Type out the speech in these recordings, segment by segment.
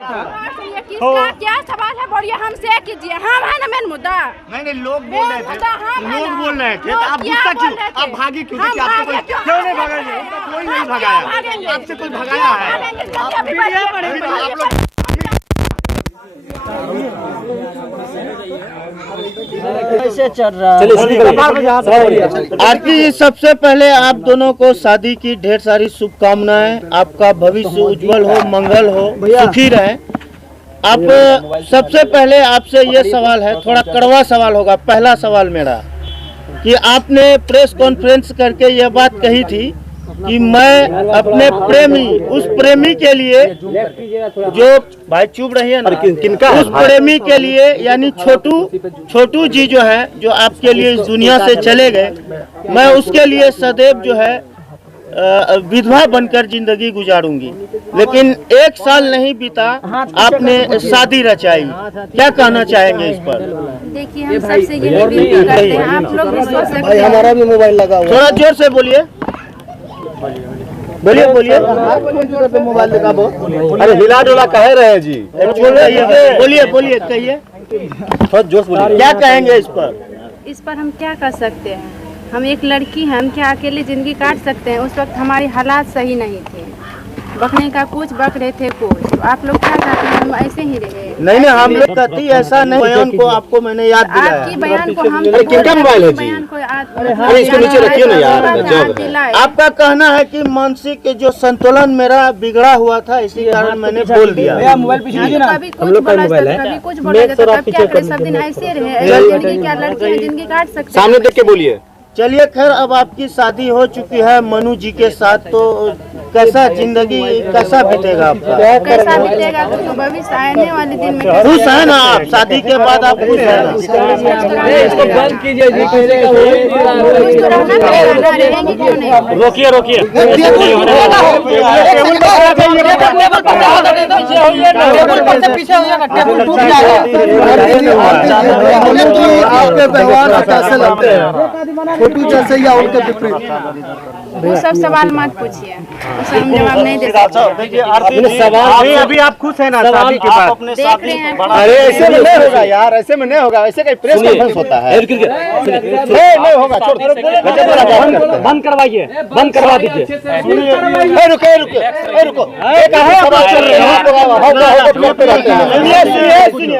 किसका क्या सवाल है बोलिए, हमसे कीजिए। हम है ना मेन मुद्दा। नहीं लोग बोल रहे थे, लोग बोल रहे थे, तो आप गुस्सा क्यों, आप भागे क्यों? क्यों नहीं भगाएंगे? कोई नहीं भगाया, आपसे कोई भगाया है? आप लोग कैसे चल रहा है? आरती जी, सबसे पहले आप दोनों को शादी की ढेर सारी शुभकामनाएं। आपका भविष्य उज्जवल हो, मंगल हो, सुखी रहे। आप सबसे पहले आपसे ये सवाल है, थोड़ा कड़वा सवाल होगा। पहला सवाल मेरा कि आपने प्रेस कॉन्फ्रेंस करके ये बात कही थी कि मैं अपने प्रेमी, उस प्रेमी के लिए जो भाई चुप रही है ना, किनका उस प्रेमी के लिए यानी छोटू जी जो है, जो आपके लिए इस दुनिया से चले गए, मैं उसके लिए सदैव जो है विधवा बनकर जिंदगी गुजारूंगी। लेकिन 1 साल नहीं बीता, आपने शादी रचाई। क्या कहना चाहेंगे इस पर? देखिए, हम सबसे ये विनती करते हैं, आप लोग भी सोच सकते हैं। हमारा भी मोबाइल लगा हुआ, थोड़ा जोर से बोलिए, बोलिए मोबाइल लगा। अरे हिला डोला कह रहे हैं जी, बोलिए कहिए, थोड़ा जोश बोलिए। क्या कहेंगे इस पर? इस पर हम क्या कर सकते हैं? हम एक लड़की हैं, हम क्या अकेले जिंदगी काट सकते हैं? उस वक्त हमारे हालात सही नहीं थे, बकने का कुछ बक रहे थे कुछ। आप लोग क्या कहते हैं? हम ऐसे ही रहे। नहीं हम लोग कहती ऐसा नहीं। बयान को आपको मैंने याद दिलाया। आपकी बयान को हम किनका मोबाइल है जी? बयान को अरे इसको नीचे रखिए ना यार। आपका कहना है कि मानसिक जो संतुलन मेरा बिगड़ा हुआ था, इसी कारण मैंने बोल दिया। मोबाइल पीछे कीजिए ना। कभी कुछ बोला, कभी कुछ बोला जाता, तब क्या करें? सब दिन ऐसे रहे। जिंदगी क्या लड़के हैं, जिंदगी काट सकते हैं? सामने देख के बोलिए। चलिए खैर, अब आपकी शादी हो चुकी है मनु जी के साथ, तो कैसा जिंदगी कैसा बीतेगा आपका? कैसा बीतेगा तो भविष्य आने वाले दिन में खुश है ना आप? शादी के बाद आप खुश है ना? इसको बंद कीजिए जी। रोकिए आपके व्यवहार कैसे लगते हैं? छोटू जैसे या उनके विपरीत? वो सब सवाल मत पूछिए, उसे हम जवाब नहीं दे सकते। अभी आप खुश है ना शादी के बाद? देख रहे हैं। अरे ऐसे में नहीं होगा यार, ऐसे में नहीं होगा। ऐसे कहीं प्रेस कॉन्फ्रेंस होता है, नहीं होगा। बंद करवाइए, बंद करवा दीजिए। रुको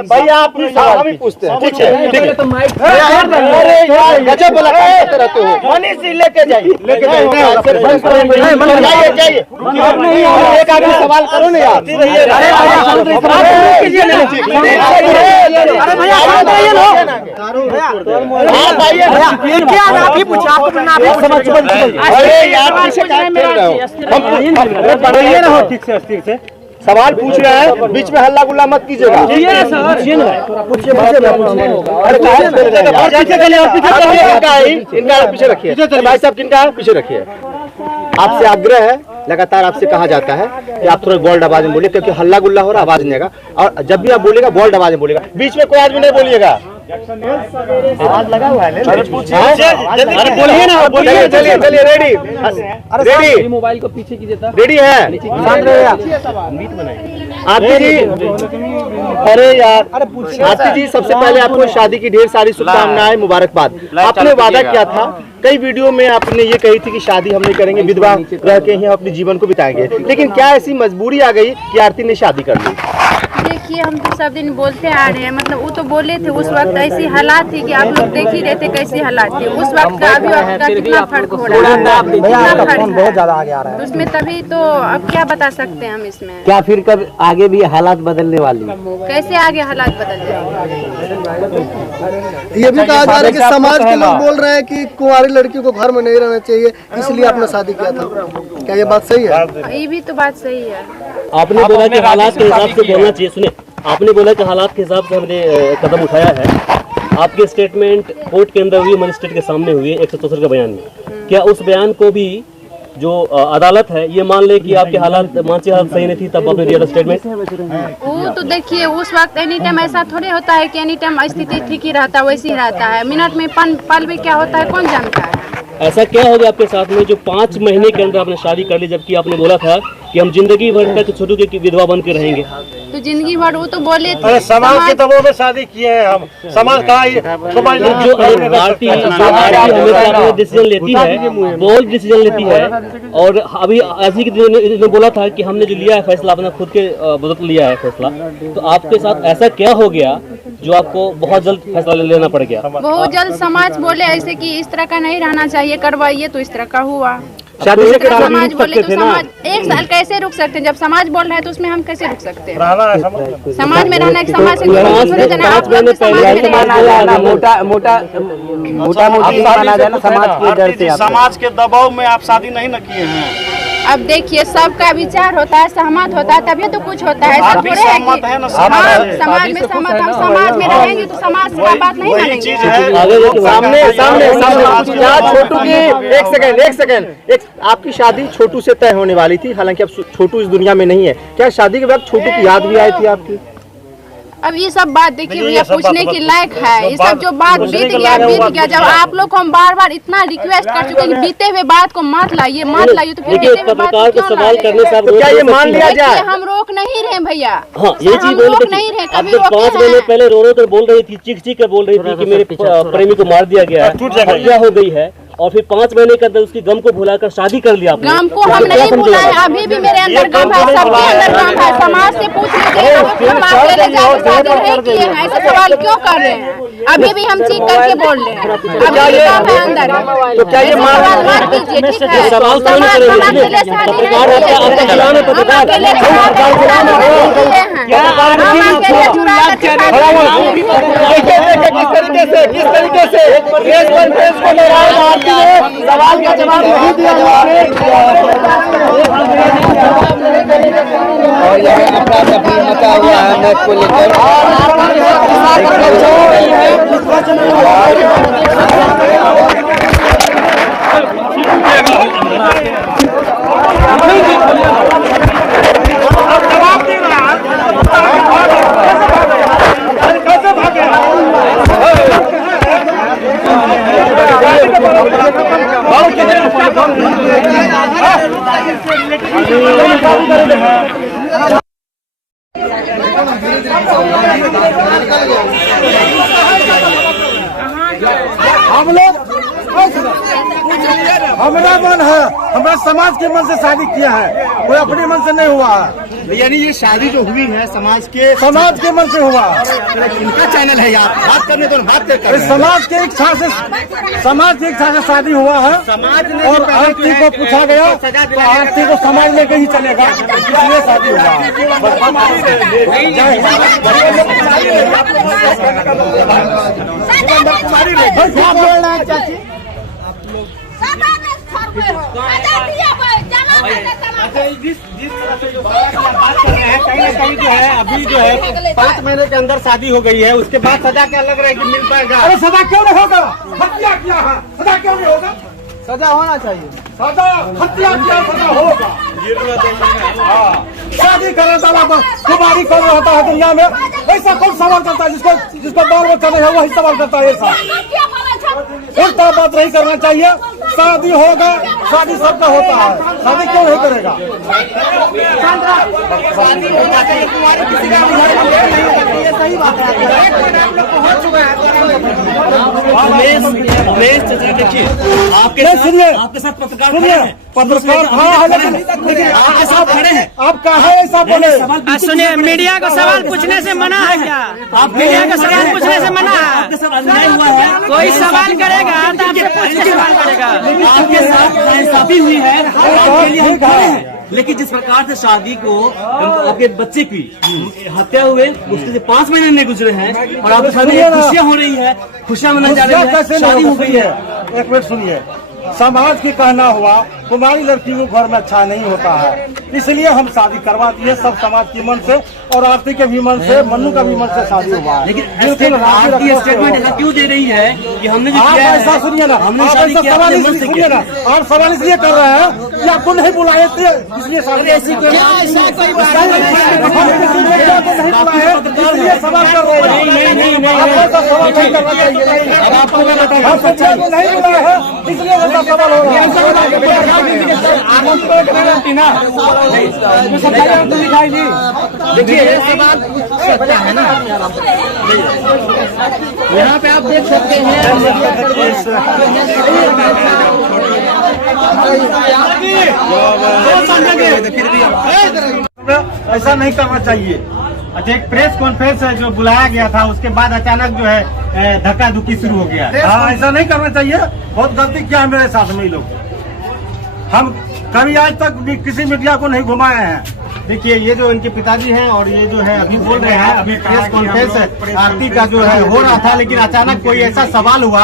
भैया, आप हम ही पूछते हैं। ठीक है गजब बोला रहते हो। मनीष जी लेके जाइए, जाइए। एक आदमी सवाल करो ना यार। आप ही पूछा, ठीक से सवाल पूछ रहे हैं, बीच में हल्ला गुल्ला मत कीजिएगा। पीछे रखिए भाई साहब, किनका है पीछे रखिए। आपसे आग्रह है, लगातार आपसे कहा जाता है कि आप थोड़ा बोल्ड आवाज में बोलिए, क्योंकि हल्ला गुल्ला हो रहा, आवाज नहीं आएगा। और जब भी आप बोलिएगा बोल्ड आवाज में बोलिएगा, बीच में कोई आदमी नहीं बोलिएगा। आवाज लगा हुआ है, बोलिए ना, बोलिए। चलिए रेडी, मोबाइल को पीछे कीजिए। रेडी है आरती जी? अरे यार आरती जी, सबसे पहले आपको शादी की ढेर सारी शुभकामनाएं, मुबारकबाद। आपने वादा किया था, कई वीडियो में आपने ये कही थी कि शादी हम नहीं करेंगे, विधवा रह के ही अपने जीवन को बिताएंगे। लेकिन क्या ऐसी मजबूरी आ गई कि आरती ने शादी कर ली? देखिए, हम तो सब दिन बोलते आ रहे हैं, मतलब वो तो बोले थे उस वक्त ऐसी हालात थी कि आप लोग देख ही रहे थे कैसी हालात थी उस वक्त का। अभी वक्त का कितना फर्क हो रहा है, कितना फर्क बहुत ज्यादा आगे आ रहा है उसमें। तभी तो अब क्या बता सकते हैं हम इसमें? क्या फिर कब आगे भी हालात बदलने वाली? कैसे आगे हालात बदल जाएंगे? ये भी कहा जा रहा है कि समाज के लोग बोल रहे हैं कि कुंवारी लड़की को घर में नहीं रहना चाहिए, इसलिए आपने शादी किया था। क्या ये बात सही है? ये भी तो बात सही है। आपने बोला कि हालात के हिसाब से बोलना चाहिए। सुने, आपने बोला कि हालात के हिसाब से हमने कदम उठाया है। आपके स्टेटमेंट कोर्ट के अंदर हुई, मजिस्ट्रेट के सामने हुई 174 का बयान में। क्या उस बयान को भी जो अदालत है ये मान ले कि आपके हालात, मानसिक हालत सही नहीं थी, तब आपने दिया था स्टेटमेंट? वो तो देखिए, उस वक्त एनी टाइम ऐसा थोड़ी होता है कि एनी टाइम स्थिति ठीक ही रहता है, वैसे ही रहता है। मिनट में पल भी क्या होता है कौन जानता है। ऐसा क्या हो गया आपके साथ में जो 5 महीने के अंदर आपने शादी कर ली, जबकि आपने बोला था कि हम जिंदगी भर तक छोटू की विधवा बन के रहेंगे? तो जिंदगी भर वो तो बोले थे अरे समाज के दबाव में शादी किए हैं हम। समाज कहाँ जो आरती हमेशा डिसीजन लेती है, बोल्ड डिसीजन लेती है, और अभी आज ही के दिन इन्होंने बोला था कि हमने जो लिया है फैसला अपना खुद के बदौलत लिया है फैसला। तो आपके साथ ऐसा क्या हो गया जो आपको बहुत जल्द फैसला लेना पड़ गया? बहुत जल्द समाज बोले ऐसे कि इस तरह का नहीं रहना चाहिए, करवाइए, तो इस तरह का हुआ। शादी से समाज बोले तो समाज 1 साल कैसे रुक सकते हैं? जब समाज बोल रहा है तो उसमें हम कैसे रुक सकते हैं? समाज में रहना, समाज से समाज के दबाव में आप शादी नहीं न किए हैं। अब देखिए, सबका विचार होता है, सहमत होता है, तभी तो कुछ होता है। ऐसा थोड़े है कि समाज में सहमत, हम समाज में रहेंगे तो समाज का बात नहीं मानेंगे। सामने छोटू की एक सेकंड आपकी शादी छोटू से तय होने वाली थी, हालांकि अब छोटू इस दुनिया में नहीं है। क्या शादी के वक्त छोटू की याद भी आई थी आपकी? अब ये सब बात देखिए भैया, पूछने की लायक है। ये सब जो बात बीत गया। जब आप लोग को हम बार इतना रिक्वेस्ट कर चुके हैं कि बीते हुए बात को मत लाइए, तो फिर बीते हुए बात को क्यों लाइए? तो क्या ये मान लिया जाए? हम रोक नहीं रहे भैया। हाँ, ये चीज रोक नहीं रहे। कभी 5 महीने पहले रो कर बोल रही थी, चीख कर बोल रही थी कि मेरे प्रेमी को मार दिया गया है, हत्या हो गई है, और फिर 5 महीने के अंदर उसकी गम को भुलाकर शादी कर लिया। गम को हम नहीं भुलाए, अभी भी मेरे अंदर गम है, सबके अंदर गम है। समाज से पूछ लीजिए, हम अकेले जाकर शादी नहीं किए हैं, ऐसे सवाल क्यों कर रहे हैं? अभी भी हम चीख करके बोल रहे हैं, अभी भी गम है अंदर। तो क्या ये सवाल मत कीजिए, ठीक है? सवाल समाज हम अकेले शादी नहीं किए हैं, हम अकेले चुरा कर शादी नहीं किए हैं, हम अकेले चुरा कर किस तरीके से सवाल का जवाब नहीं दिया और यहाँ अपना मचा हुआ है मैच को लेकर। हम लोग हमारा मन है, हमारे समाज के मन से शादी किया है, कोई अपने मन से नहीं हुआ है। यानी ये शादी जो हुई है समाज के मन से हुआ। इनका चैनल है यार, बात करने दो, बात कर। समाज की इच्छा से शादी हुआ है। समाज ने और आरती को पूछा गया तो आरती को समाज लेके ही चलेगा, इसलिए शादी हुआ। अभी जो है 5 महीने के अंदर शादी हो गई है, उसके बाद सजा क्या लग रहा है कि मिल पाएगा? अरे सजा क्यों नहीं होगा? हत्या किया है, सजा क्यों नहीं होगा? सजा होना चाहिए। सजा हत्या किया, सजा होगा। शादी करने वाला कुमारी कौन रहता है दुनिया में? ऐसा कौन सवाल करता है? जिसको बाल बच्चा नहीं है वही सवाल करता है। ऐसा उल्टा बात नहीं करना चाहिए। शादी होगा, शादी सबका होता है, शादी क्यों नहीं करेगा? आपके साथ पत्रकार हाँ है, लेकिन आपके साथ खड़े हैं। आप कहा ऐसा बोले? सुनिए, मीडिया को सवाल पूछने से मना है क्या? आप मीडिया को सवाल पूछने से मना है? आपके साथ अन्याय हुआ है, कोई सवाल करेगा तो आपसे पूछ के सवाल करेगा। आपके साथ नाइंसाफी हुई है, आपके लिए हम खड़े हैं। लेकिन जिस प्रकार से शादी को आपके बच्चे की हत्या हुए उसके 5 महीने नहीं गुजरे हैं और आपके शादी खुशियाँ हो रही है, खुशियाँ मनाई जा रही है, शादी हो गई है। एक मिनट सुनिए, समाज की कहना हुआ कुमारी लड़की को घर में अच्छा नहीं होता है, इसलिए हम शादी करवा दिए सब समाज के मन से, और आरती के भी मन से, मन्नू का भी मन से शादी हुआ। लेकिन आरती स्टेटमेंट ऐसा क्यों दे रही है कि हमने जो किया है, ऐसा सुनिए ना, हमने शादी किया अपने मन से किया। आप सवाल इसलिए कर रहे हैं कि आपको नहीं बुलाए थे, इसलिए शादी ऐसी नहीं बुलाए, इसलिए सवाल कर रहे हैं। ऐसा सवाल नहीं करना चाहिए। आपको मैं बताऊं, हम सच्चाई को नहीं मिला है, इसलिए ऐसा सवाल हो रहा है। देखिए ये सवाल सच्चा है ना, यहाँ पे आप देख सकते हैं। ऐसा नहीं करना चाहिए। अच्छा, एक प्रेस कॉन्फ्रेंस है जो बुलाया गया था, उसके बाद अचानक जो है धक्का धुक्की शुरू हो गया। हाँ, ऐसा नहीं करना चाहिए। बहुत गलती किया है मेरे साथ में ये लोग। हम कभी आज तक भी किसी मीडिया को नहीं घुमाए हैं। देखिए ये जो इनके पिताजी हैं और ये जो है अभी बोल रहे हैं, अभी प्रेस कॉन्फ्रेंस आरती का जो है हो रहा था, लेकिन अचानक कोई ऐसा सवाल हुआ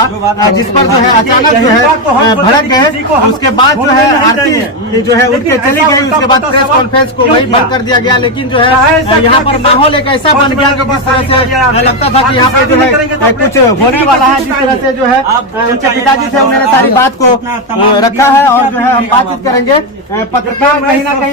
जिस पर जो है अचानक जो है भड़क गए। उसके बाद जो है आरती जो है उठ के चली गई। उसके बाद प्रेस कॉन्फ्रेंस को वही बंद कर दिया गया। लेकिन जो है यहाँ पर माहौल एक ऐसा बन गया कि जिस तरह से लगता था कि यहाँ पे जो है कुछ होने वाला है। जिस तरह से जो है उनके पिताजी से उन्होंने सारी बात को रखा है और जो है हम बातचीत करेंगे। पत्रकार कहीं ना कहीं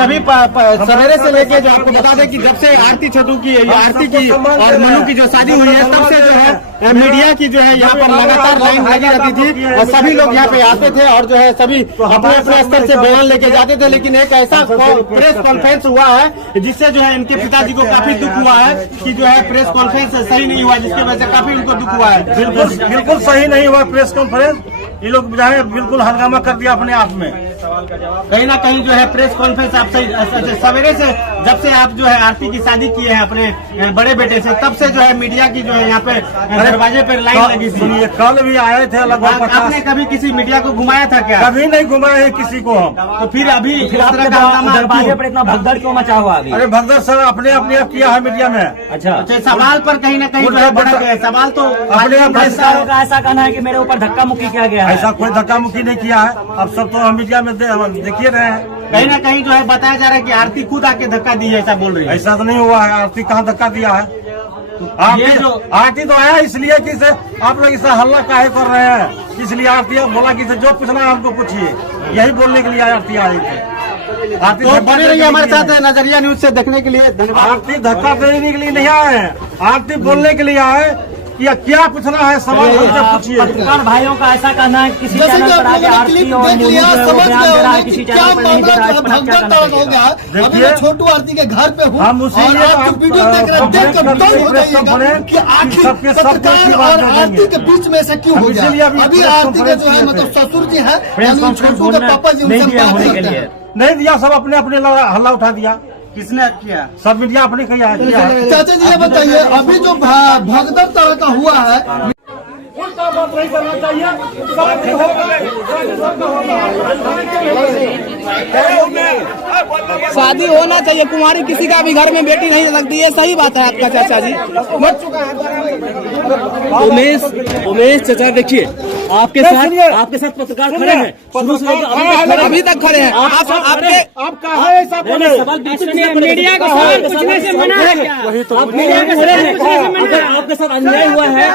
सभी सवेरे से लेके जो आपको बता दें कि जब से आरती छतू की आरती की और मनु की जो शादी हुई है, तब से जो है मीडिया की जो है यहाँ पर लगातार लाइन लगी रहती थी और सभी लोग यहाँ पे आते थे और जो है सभी अपने अपने स्तर से बयान लेके जाते थे। लेकिन एक ऐसा प्रेस कॉन्फ्रेंस हुआ है जिससे जो है इनके पिताजी को काफी दुख हुआ है कि जो है प्रेस कॉन्फ्रेंस सही नहीं हुआ, जिसकी वजह से काफी उनको दुख हुआ है। बिल्कुल सही नहीं हुआ प्रेस कॉन्फ्रेंस। ये लोग जो है बिल्कुल हंगामा कर दिया अपने आप में। कहीं ना कहीं जो है प्रेस कॉन्फ्रेंस आप सवेरे से जब से आप जो है आरती की शादी की है अपने बड़े बेटे से, तब से जो है मीडिया की जो है यहाँ पे दरवाजे पर लाइन लगी थी। कल भी आए थे लगभग। आपने कभी किसी मीडिया को घुमाया था क्या? कभी नहीं घुमाए है किसी को हम। तो फिर अभी इस तरह का हंगामा दरवाजे पर इतना भगदड़ क्यों मचा हुआ अभी? अरे भगदड़ सर अपने अपने किया है मीडिया में। अच्छा, सवाल पर कहीं ना कहीं जो है बढ़ गए। सवाल तो अपने अपने का ऐसा कहना है कि मेरे ऊपर धक्का मुक्की किया गया है। ऐसा कोई धक्का मुक्की नहीं किया है। अब सब तो हम मीडिया में देखिए रहे हैं। कहीं ना कहीं जो है बताया जा रहा है कि आरती खुद आके धक्का दी है, ऐसा बोल रही है। ऐसा तो नहीं हुआ है। आरती कहाँ धक्का दिया है? आरती तो आया इसलिए कि से आप लोग इसे हल्ला काहे कर रहे हैं, इसलिए आरती बोला कि जो पूछना है हमको पूछिए, यही बोलने के लिए आरती आई थी। आरती तो बने रहिए हमारे साथ नजरिया न्यूज से देखने के लिए धन्यवाद। आरती धक्का देने के लिए नहीं आए हैं, आरती बोलने के लिए आए कि क्या पूछना है सवाल हमसे पूछिए। पत्रकार भाइयों का ऐसा कहना है किसी चैनल पर आके आरती और मोनू जो है वो बयान दे रहा है, किसी चैनल पर नहीं दे रहा है। इस पर आप क्या कहना चाहेंगे? देखिए छोटू आरती के घर पे हूँ हम उसी और आप वीडियो देख रहे हैं, देख कर दंग हो जाइएगा कि आखिर पत्रकार और आरती के बीच में ऐसा क्यों हो गया। अभी आरती के जो है मतलब ससुर जी है छोटू के पापा जी उनसे बात करते हैं। नहीं दिया, सब अपने अपने हल्ला उठा दिया। किसने किया? सब मीडिया अपने किया है। चाचा जी ये बताइए, अभी जो भगदड़ तरह का हुआ है उल्टा बात नहीं करना चाहिए। शादी होना चाहिए, कुंवारी किसी का भी घर में बेटी नहीं लगती है। सही बात है आपका चाचा जी। उमेश चाचा देखिए आपके साथ पत्रकार खड़े हैं, शुरू से अभी तक खड़े हैं। आपका है ऐसा सवाल मीडिया को सवाल पूछने से मना है क्या? आप मीडिया के खड़े हैं, अगर आपके साथ अन्याय हुआ है,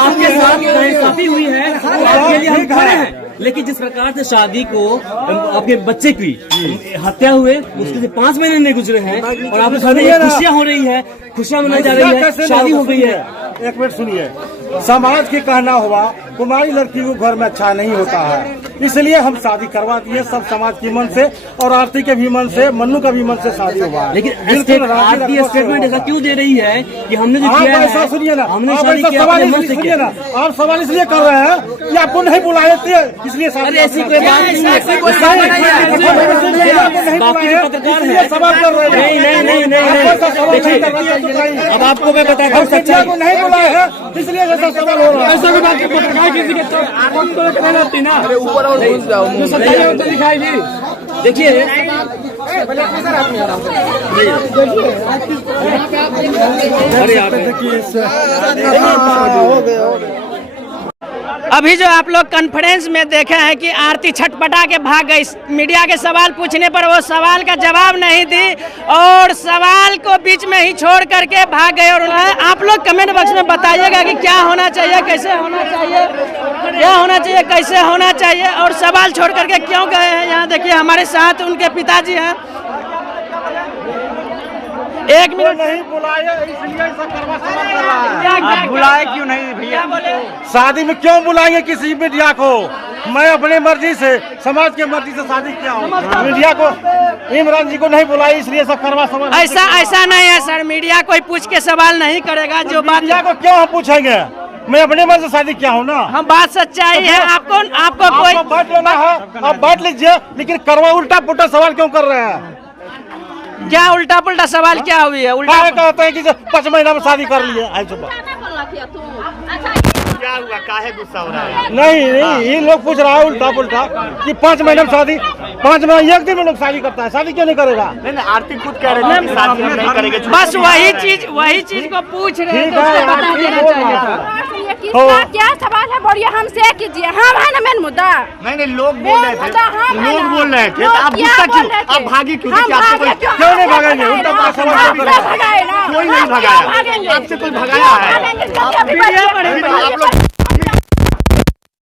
आपके साथ नाइंसाफी हुई है, आपके लिए हम खड़े हैं। लेकिन जिस प्रकार से शादी को आपके बच्चे की हत्या हुए उसके 5 महीने नहीं गुजरे हैं और आपके साथ खुशियां हो रही है, खुशियां मनाई जा रही है, शादी हो गई है। एक मिनट सुनिए, समाज की कहना हुआ कुमारी लड़की को घर में अच्छा नहीं होता है, इसलिए हम शादी करवा दिए सब समाज की मन से और आरती के भी मन से, मन्नू का भी मन से शादी हुआ है। लेकिन आरती स्टेटमेंट ऐसा क्यों दे रही है कि हमने जो किया है, ऐसा सुनिए ना, हमने आप शादी ऐसा किया सवाल अपने मन से सुनिए किया। ना, आप सवाल इसलिए कर रहे हैं कि आपको नहीं बुलाए थे इसलिए शादी। ऐसी कोई बात नहीं है, बाकी पत्रकार है सवाल कर रहे हैं। नहीं देखिए, अब आपको मैं बताता हूँ सच्चाई को नहीं बुलाए हैं इसलिए ऐसा सवाल हो रहा है। ऐसा भी बात पत्रकार किसी के रहती ना जो सच्चाई है तो दिखाई दी। देखिए अभी जो आप लोग कॉन्फ्रेंस में देखे हैं कि आरती छटपटा के भाग गई, मीडिया के सवाल पूछने पर वो सवाल का जवाब नहीं दी और सवाल को बीच में ही छोड़ करके भाग गए। और आप लोग कमेंट बॉक्स में बताइएगा कि क्या होना चाहिए, कैसे होना चाहिए, क्या होना चाहिए, कैसे होना चाहिए और सवाल छोड़ करके क्यों गए हैं। यहाँ देखिए हमारे साथ उनके पिताजी हैं। एक मिनट नहीं बुलाया इसलिए ऐसा करवा सवाल कर रहा है। आप बुलाए क्यों नहीं भैया? शादी में क्यों बुलाएंगे किसी मीडिया को? मैं अपने मर्जी से, समाज के मर्जी से शादी किया हूँ। मीडिया को, इमरान जी को नहीं बुलाई इसलिए सब करवा सवाल। ऐसा नहीं है सर, मीडिया कोई पूछ के सवाल नहीं करेगा। जो बात मीडिया को क्यों हम पूछेंगे? मैं अपने मन से शादी किया हूँ ना। हम बात सच्चाई है। आपको कोई बांट लेना है, आप बांट लीजिए, लेकिन करवा उल्टा पुल्टा सवाल क्यों कर रहे हैं? क्या उल्टा पुल्टा सवाल क्या हुई है? उल्टा कहते हैं कि 5 महीना में शादी कर लिए। क्या हुआ, काहे गुस्सा हो रहा है? नहीं, ये लोग पूछ रहा है उल्टा पुल्टा कि 5 महीने में शादी, 5 महीना 1 दिन में लोग शादी करता है, शादी क्यों नहीं करेगा? नहीं, आरती खुद कह रहे थे कि शादी हम नहीं करेंगे। बस वही चीज को पूछ रहे हैं, तो उसको बता देना चाहिए। किसका क्या सवाल है? बोलिए, हमसे कीजिए। हम है ना मेन मुद्दा। नहीं, लोग बोल रहे थे, लोग बोल रहे थे, आप गुस्सा क्यों, आप भागी क्यों? क्यों नहीं भागेंगे? उल्टा पुल्टा सवाल क्यों कर रहे हैं? कोई नहीं भगाया, आपसे कोई भगाया है? मीडिया पर